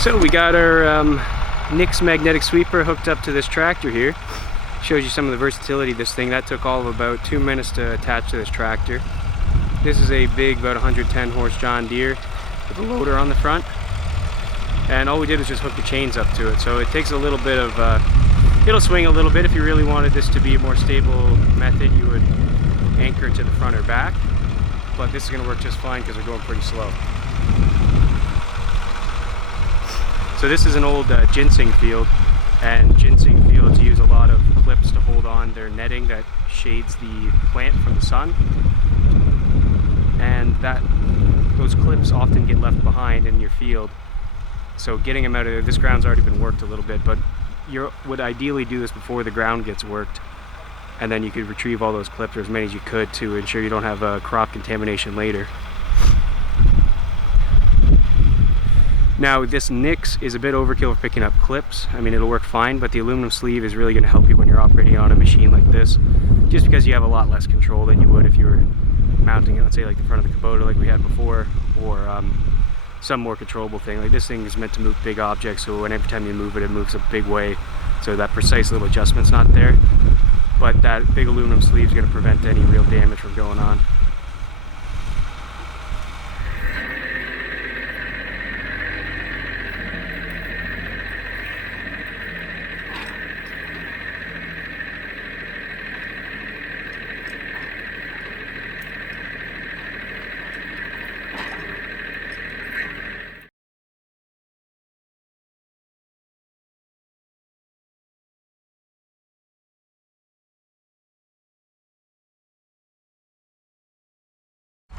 So we got our Nix magnetic sweeper hooked up to this tractor here. Shows you some of the versatility of this thing. That took all of about 2 minutes to attach to this tractor. This is a big, about 110 horse John Deere with a loader on the front. And all we did was just hook the chains up to it. So it takes a little bit of, it'll swing a little bit. If you really wanted this to be a more stable method, you would anchor it to the front or back. But this is going to work just fine because we're going pretty slow. So this is an old ginseng field, and ginseng fields use a lot of clips to hold on their netting that shades the plant from the sun. And those clips often get left behind in your field. So getting them out of there, this ground's already been worked a little bit, but you would ideally do this before the ground gets worked. And then you could retrieve all those clips, or as many as you could, to ensure you don't have crop contamination later. Now this Nix is a bit overkill for picking up clips. I mean, it'll work fine, but the aluminum sleeve is really going to help you when you're operating on a machine like this, just because you have a lot less control than you would if you were mounting it, let's say like the front of the Kubota like we had before, or some more controllable thing. Like this thing is meant to move big objects, so every time you move it, it moves a big way, so that precise little adjustment's not there. But that big aluminum sleeve is going to prevent any real damage from going on.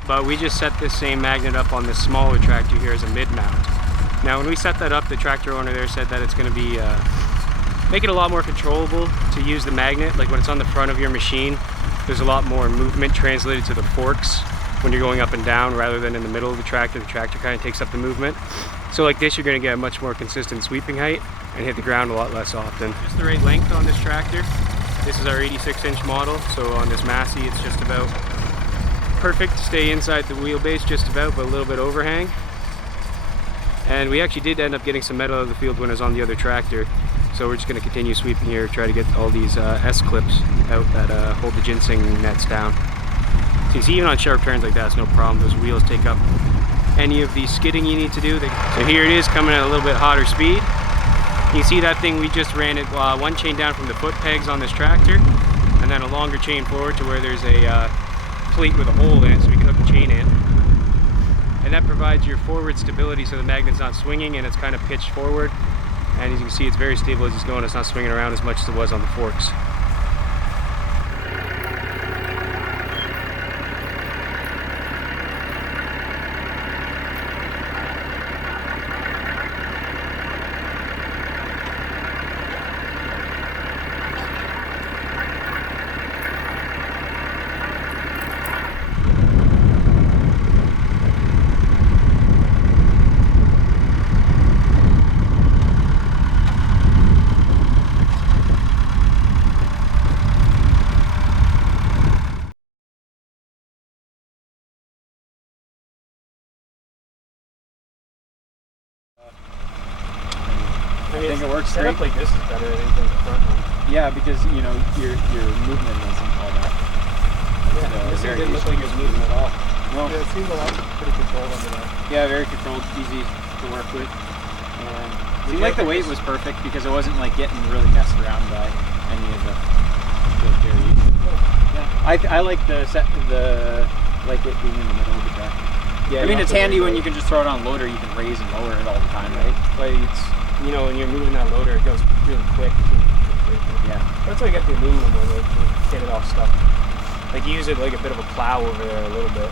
But we just set this same magnet up on this smaller tractor here as a mid-mount. Now when we set that up, the tractor owner there said that it's going to be make it a lot more controllable to use the magnet. Like when it's on the front of your machine, there's a lot more movement translated to the forks when you're going up and down, rather than in the middle of the tractor kind of takes up the movement. So like this, you're going to get a much more consistent sweeping height and hit the ground a lot less often. Just the right length on this tractor. This is our 86-inch model, so on this Massey it's just about perfect to stay inside the wheelbase, just about, but a little bit overhang. And we actually did end up getting some metal out of the field when I was on the other tractor, so we're just going to continue sweeping here, try to get all these S-clips out that hold the ginseng nets down. So you see, even on sharp turns like that, it's no problem. Those wheels take up any of the skidding you need to do. So here it is, coming at a little bit hotter speed. You see that thing, we just ran it one chain down from the foot pegs on this tractor, and then a longer chain forward to where there's a plate with a hole in it, so we can hook the chain in. And that provides your forward stability, so the magnet's not swinging and it's kind of pitched forward. And as you can see, it's very stable as it's going. It's not swinging around as much as it was on the forks. I think it works great. Like this is better, I think, than the front one. Yeah, because you know your movement isn't all that. Yeah, this didn't look like it was moving at all. No. Yeah, it seemed a lot pretty controlled under that. Yeah, very controlled, easy to work with. Seemed like the weight was perfect because it wasn't like getting really messed around by any of the variations. Yeah, I like like it being in the middle of the track. Yeah, I mean it's handy when you can just throw it on loader. You can raise and lower it all the time, right? But it's, you know, when you're moving that loader, it goes really quick. Yeah. That's why I got the aluminum one, like, to get it all stuck. Like you use it like a bit of a plow over there a little bit.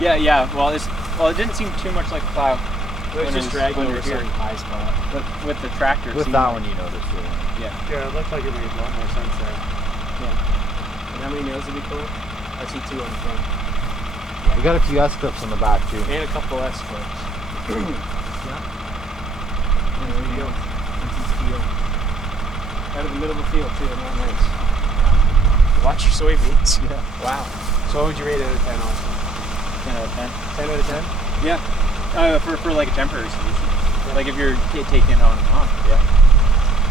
Yeah. Well, it didn't seem too much like a plow. It was just dragging over a certain high spot. With the tractor. With that one, you noticed it. Yeah. Yeah, it looked like it made a lot more sense there. Yeah. And how many nails did we pull? I see 2 on the front. We got a few S clips on the back too. And a couple S clips. Yeah. And there you go. Empty steel. Out of the middle of the field too, not nice. Watch your soybeans. Yeah. Wow. So what would you rate it out of 10 on? 10 out of 10. 10 out of 10? Yeah. For like a temporary solution. Like if you're taking it on and off, yeah.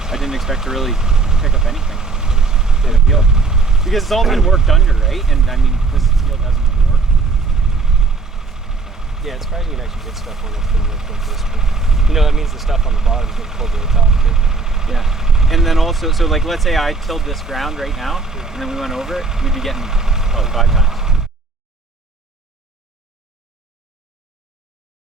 I didn't expect to really pick up anything. In the field. Because it's all been worked under, right? And I mean, this field hasn't been worked. Yeah, it's surprising you can actually get stuff on it from like this. But, you know, that means the stuff on the bottom is getting pulled to the top too. Yeah. And then also, so like let's say I tilled this ground right now, and then we went over it, we'd be getting 5 times.